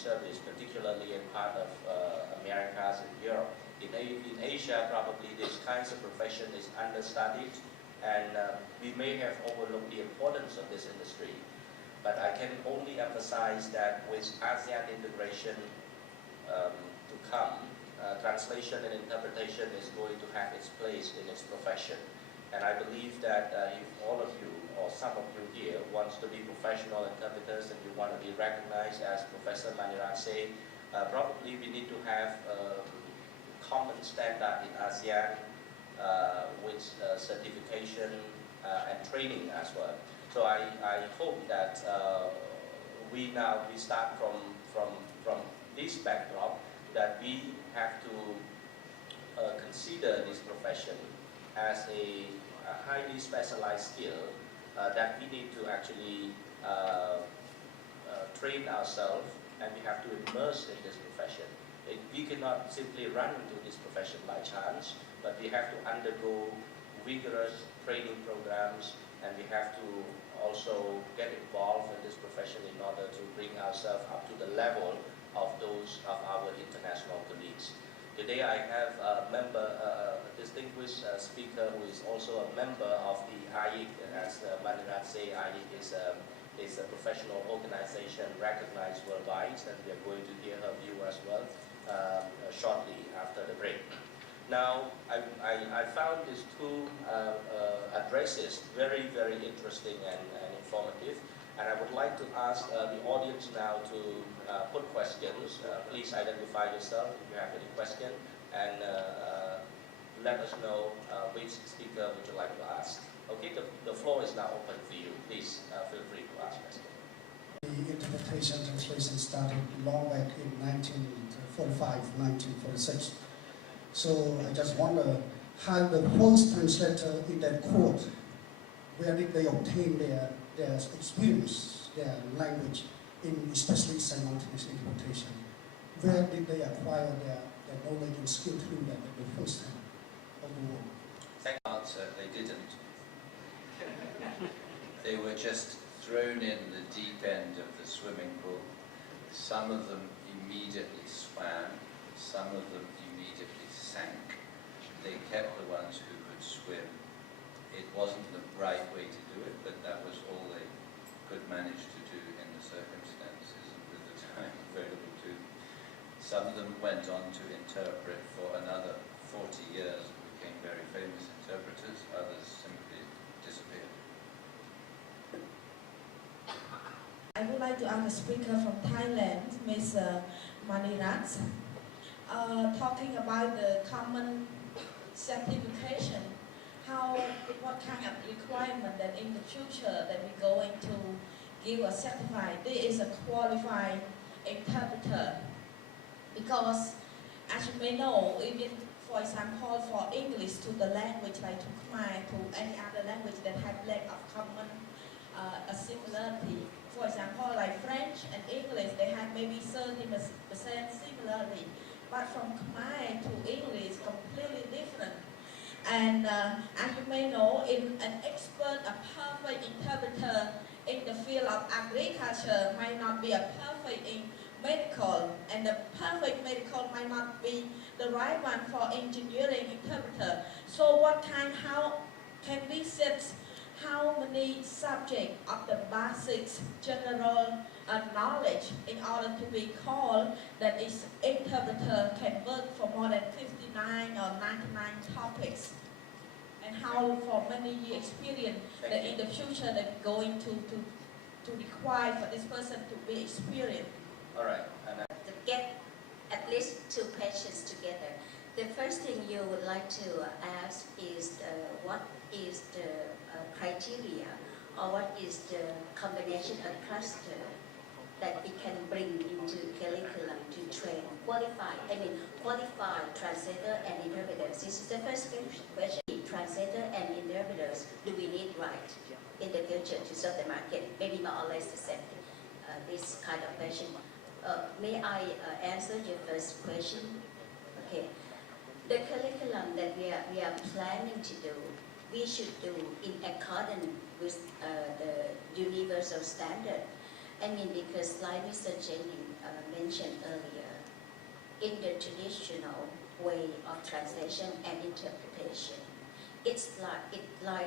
service, particularly in part of Americas and Europe. In Asia, probably this kinds of profession is understudied, and we may have overlooked the importance of this industry. But I can only emphasize that with ASEAN integration to come, translation and interpretation is going to have its place in its profession. And I believe that if all of you, or some of you here, wants to be professional interpreters and you want to be recognized as Professor Manirat said, probably we need to have common standard in ASEAN with certification and training as well. So I hope that we start from this backdrop, that we have to consider this profession as a highly specialized skill that we need to actually train ourselves, and we have to immerse in this profession. We cannot simply run into this profession by chance, but we have to undergo rigorous training programs, and we have to also get involved in this profession in order to bring ourselves up to the level of those of our international colleagues. Today I have a member, a distinguished speaker who is also a member of the AIIC. As Manirat said, AIIC is a professional organization recognized worldwide, and we are going to hear her view as well shortly after the break. Now, I found these two addresses very, very interesting and informative, and I would like to ask the audience now to put questions. Please identify yourself if you have any question, and let us know which speaker would you like to ask. Okay, the floor is now open for you. Please feel free to ask questions. The interpretation translation started long back in 1945, 1946. So I just wonder how the first translator in that court, where did they obtain their experience, their language, in especially simultaneous interpretation? Where did they acquire their knowledge and skill to do that at the first time of the war? Second answer, they didn't. They were just thrown in the deep end of the swimming pool. Some of them immediately swam, some of them immediately sank. They kept the ones who could swim. It wasn't the right way to do it, but that was all they could manage to do in the circumstances and with the time available to them. Some of them went on to interpret for another 40 years and became very famous interpreters. Others simply disappeared. I would like to ask the speaker from Thailand, Ms. Manirat, talking about the common certification. What kind of requirement that in the future that we're going to give a certified, this is a qualified interpreter. Because as you may know, even for example for English to the language like to Khmer, to any other language that have lack of common a similarity. For example, like French and English, they have maybe 30% similarity, but from Khmer to English, completely different. And as you may know, in an expert, a perfect interpreter in the field of agriculture might not be a perfect in medical, and the perfect medical might not be the right one for engineering interpreter. So how can we set how many subjects of the basics general knowledge in order to be called that is interpreter can work for more than 59 or 99 topics, and how for many years experience that in the future they're going to require for this person to be experienced. All right. To get at least two questions together. The first thing you would like to ask is what is the criteria, or what is the combination of cluster that it can bring into curriculum to train qualified translator and interpreters. This is the first question. Translator and interpreters, do we need right in the future to serve the market? Maybe more or less the same thing. This kind of question. May I answer your first question? Okay. The curriculum that we are planning to do, we should do in accordance with the universal standard. I mean, because like Mr. Jenny mentioned, mentioned earlier, in the traditional way of translation and interpretation, it's like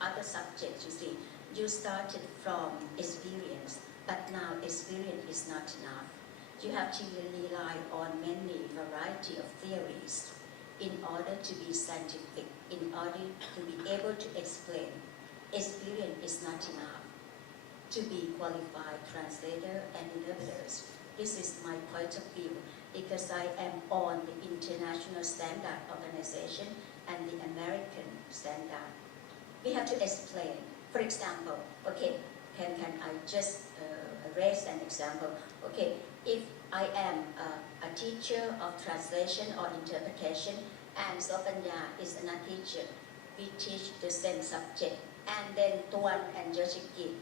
other subjects, you see, you started from experience, but now experience is not enough. You have to rely on many variety of theories in order to be scientific, in order to be able to explain. Experience is not enough to be qualified translator and interpreters. This is my point of view, because I am on the International Standard Organization and the American Standard. We have to explain. For example, okay, can I just raise an example? Okay, if I am a teacher of translation or interpretation, and Sopanya is another teacher, we teach the same subject, and then Tuan and Yoshiki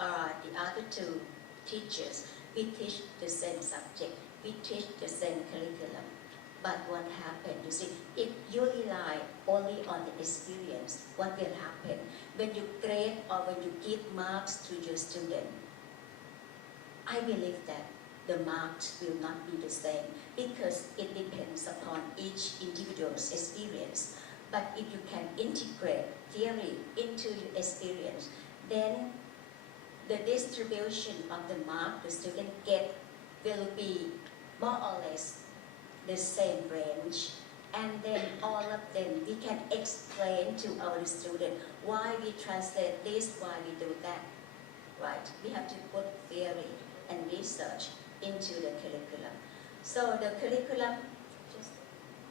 are the other two teachers. We teach the same subject, we teach the same curriculum. But what happened, you see, if you rely only on the experience, what will happen? When you grade or when you give marks to your student, I believe that the marks will not be the same, because it depends upon each individual's experience. But if you can integrate theory into your experience, then the distribution of the mark the student get will be more or less the same range, and then all of them we can explain to our student why we translate this, why we do that, right? We have to put theory and research into the curriculum. So the curriculum,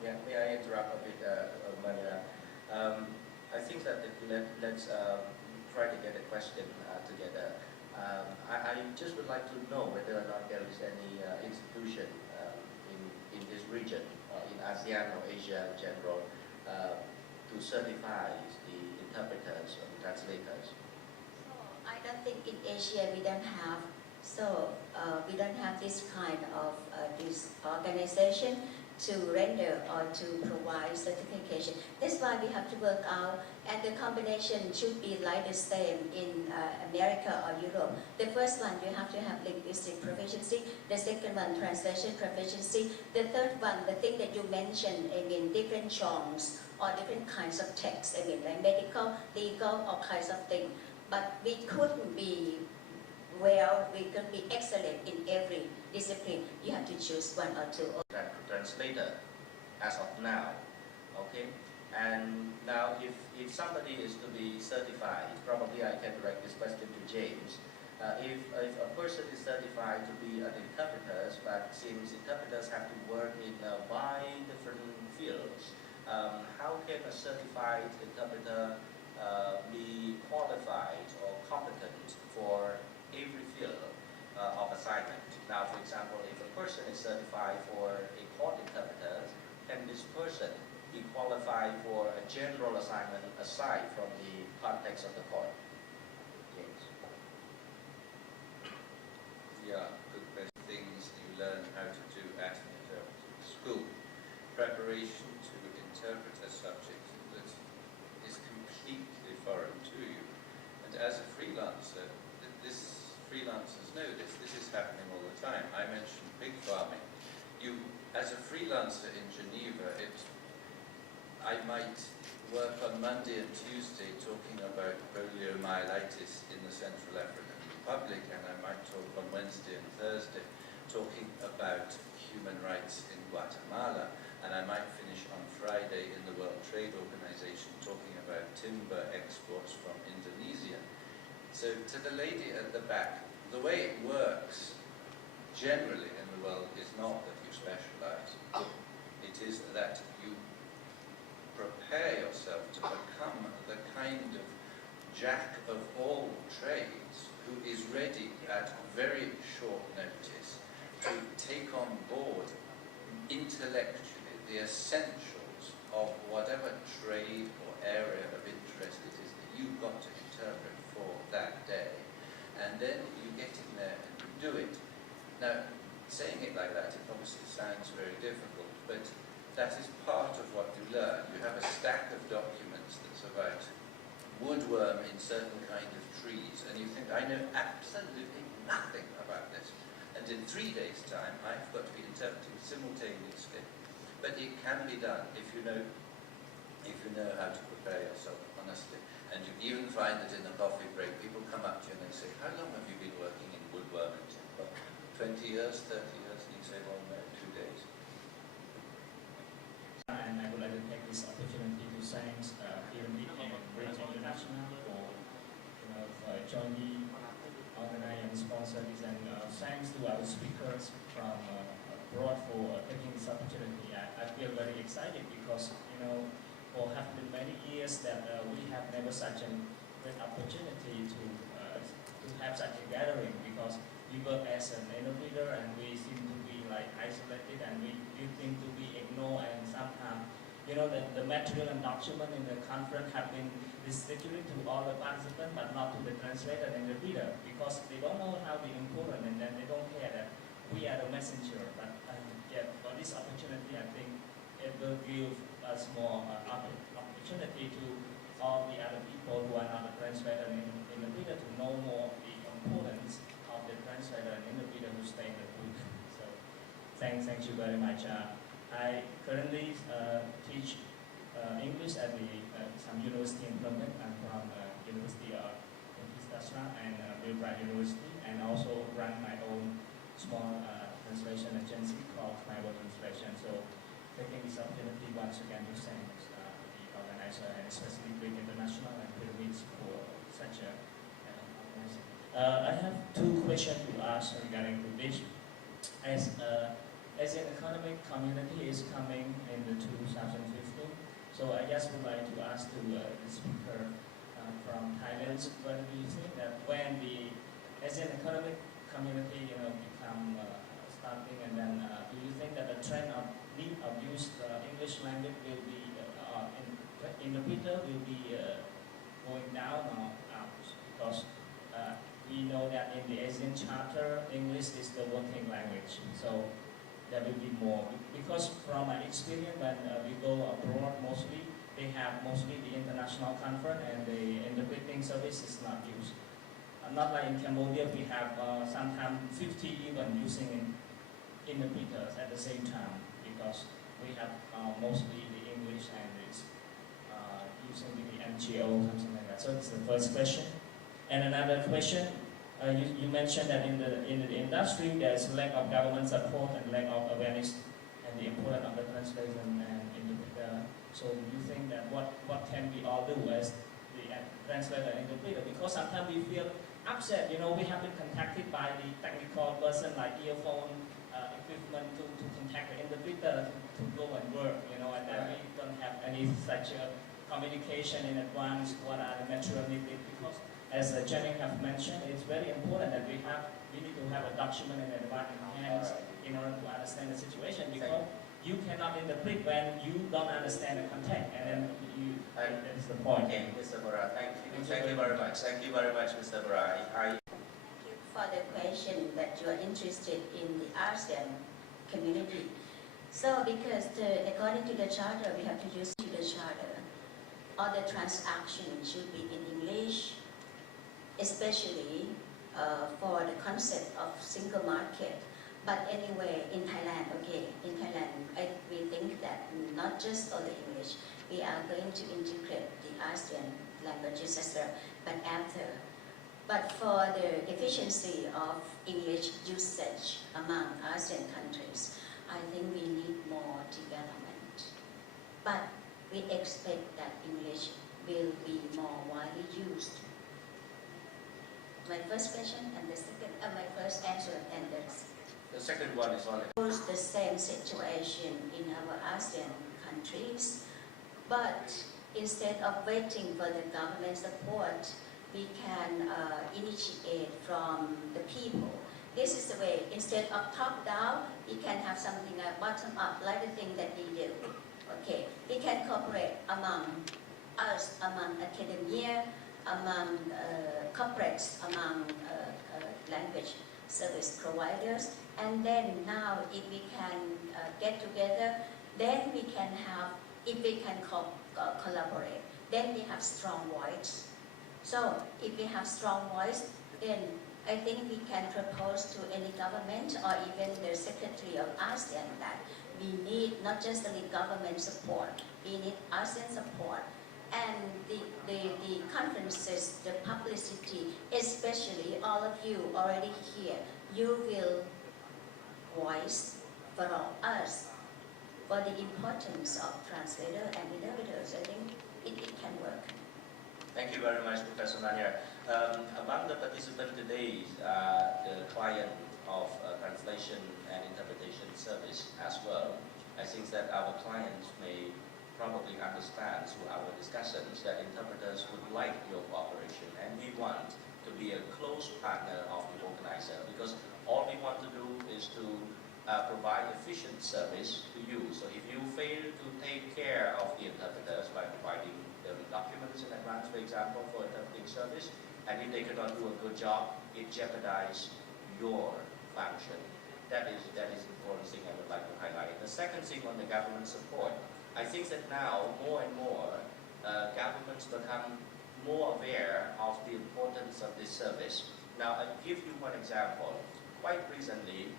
Yeah, may I interrupt a bit, Manila? I think that let's try to get a question together. I just would like to know whether or not there is any institution in this region, in ASEAN or Asia in general, to certify the interpreters or the translators. I don't think in Asia we don't have. So we don't have this kind of this organization to render or to provide certification. That's why we have to work out, and the combination should be like the same in America or Europe. The first one, you have to have linguistic proficiency. The second one, translation proficiency. The third one, the thing that you mentioned, different genres or different kinds of texts, like medical, legal, all kinds of things. But we couldn't be we could be excellent in every discipline. You have to choose one or two. Translator as of now, okay? And now if somebody is to be certified, probably I can direct this question to James. If a person is certified to be an interpreter, but since interpreters have to work in wide different fields, how can a certified interpreter be qualified or competent for every field of assignment? Now, for example, if a person is certified for a court interpreter, can this person be qualified for a general assignment aside from the context of the court? James. Yeah, good question. Things you learn how to do at an interpreting school. Preparation to interpret a subject that is completely foreign to you. And as a freelancer, freelancers know this is happening all the time. I mentioned pig farming. As a freelancer in Geneva, I might work on Monday and Tuesday talking about poliomyelitis in the Central African Republic, and I might talk on Wednesday and Thursday talking about human rights in Guatemala, and I might finish on Friday in the World Trade Organization talking about timber exports from Indonesia. So to the lady at the back, the way it works generally in the world is not that you specialize. It is that you prepare yourself to become the kind of jack of all trades who is ready at very short notice to take on board intellectually the essentials of whatever trade or area of interest it is that you've got to interpret for that day, and then you get in there and you do it. Now, saying it like that, it obviously sounds very difficult, but that is part of what you learn. You have a stack of documents that's about woodworm in certain kind of trees, and you think, I know absolutely nothing about this. And in in 3 days' time, I've got to be interpreting simultaneously. But it can be done if you know how to prepare yourself, honestly. And you even find that in the coffee break, people come up to you and they say, how long have you been working in woodworm? 20 years, 30 years? And you say, well, no, 2 days. And I would like to take this opportunity to thank PMB and Bridge International for jointly organizing and sponsor this, and thanks to our speakers from abroad for taking this opportunity. I feel very excited because for have been many years that we have never such a great opportunity to have such a gathering, because we work as an interpreter and we seem to be like isolated and we seem to be ignored, and somehow the material and document in the conference have been distributed to all the participants but not to the translator and the reader, because they don't know how the important, and then they don't care that we are the messenger. But for this opportunity, I think it will give us more opportunity to all the other people who are not a translator and interpreter to know more the importance of the translator and interpreter who stay in the booth. So thank you very much. I currently teach English at some university in Phnom Penh. I'm from University of Pistachio and Wilbright University, and also run my own small translation agency called Bible Translation. So taking this opportunity once again to thank the organizer, and especially Bridge International and Pyramids for such a organization. I have 2 questions to ask regarding to this. As an economic community is coming in the 2015, so I just would like to ask the speaker from Thailand, whether do you think that when as an economic community become starting, and then do you think that the trend of need of use English language will be interpreter will be going down or up? Because we know that in the ASEAN Charter, English is the working language. So there will be more. Because from my experience, when we go abroad, mostly they have the international conference, and the interpreting service is not used. Not like in Cambodia, we have sometimes 50 even using interpreters at the same time, because we have mostly the English and it's using the NGO, something like that. So that's the first question. And another question, you mentioned that in the industry there's lack of government support and lack of awareness and the importance of the translation and interpreter. So do you think that what can we all do as the translator and interpreter? Because sometimes we feel upset, we have been contacted by the technical person like earphone equipment to contact the interpreter to go and work, and then we don't have any such communication in advance, what are the material needed, because as Jenny have mentioned, it's very important that we need to have a document in advance in hands in order to understand the situation, because you cannot interpret when you don't understand the content, and then that is the point. Okay, Mr. Bora, thank you. Thank you very much. Thank you very much, Mr. Bora. Thank you for the question that you are interested in the ASEAN community. So because according to the charter, we have to use to the charter, all the transactions should be in English, especially for the concept of single market. But anyway, in Thailand, we think that not just only English, we are going to integrate the ASEAN languages as well, but after. But for the efficiency of English usage among ASEAN countries, I think we need more development. But we expect that English will be more widely used. My first question and the second, my first answer and The second one is on the same situation in our ASEAN countries, but instead of waiting for the government support, we can initiate from the people. This is the way. Instead of top-down, we can have something like bottom-up, like the thing that we do. Okay, we can cooperate among us, among academia, among corporates, among language service providers, and then now if we can get together, then we can have, if we can collaborate, then we have strong voice. So if we have strong voice, then I think we can propose to any government or even the Secretary of ASEAN that we need not just the government support, we need ASEAN support. And the conferences, the publicity, especially all of you already here, you will voice for us for the importance of translator and interpreters. I think it can work. Thank you very much, Professor Nanya. Among the participants today, the client of translation and interpretation service as well. I think that our clients may probably understand through our discussions that interpreters would like your cooperation, and we want to be a close partner of the organizer, because all we want to do is to provide efficient service to you. So if you fail to take care of the interpreters by providing the documents in advance, for example, for interpreting service, and if they cannot do a good job, it jeopardizes your function. That is the important thing I would like to highlight. The second thing on the government support, I think that now more and more governments become more aware of the importance of this service. Now I'll give you one example. Quite recently,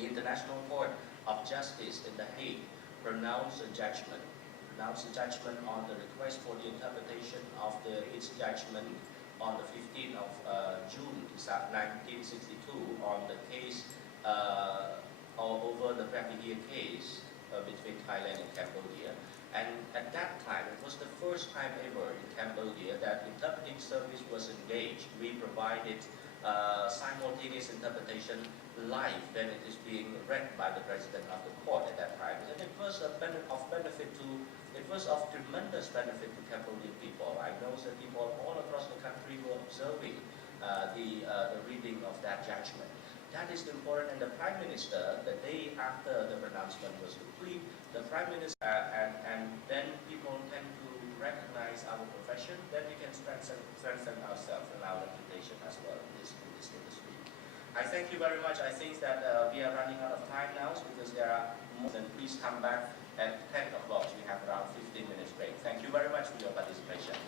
the International Court of Justice in The Hague pronounced a judgment on the request for the interpretation of its judgment on the 15th of June 1962 on the case over the Pravihir case between Thailand and Cambodia. And at that time, it was the first time ever in Cambodia that interpreting service was engaged. We provided simultaneous interpretation live when it is being read by the president of the court at that time. And it was of tremendous benefit to Cambodian people. I know that people all across the country were observing the reading of that judgment. That is important, and the Prime Minister, the day after the pronouncement was complete, the Prime Minister, and then people tend to recognize our profession, then we can strengthen ourselves and our reputation as well in this industry. I thank you very much. I think that we are running out of time now because there are more than, please come back at 10 o'clock. We have around 15 minutes break. Thank you very much for your participation.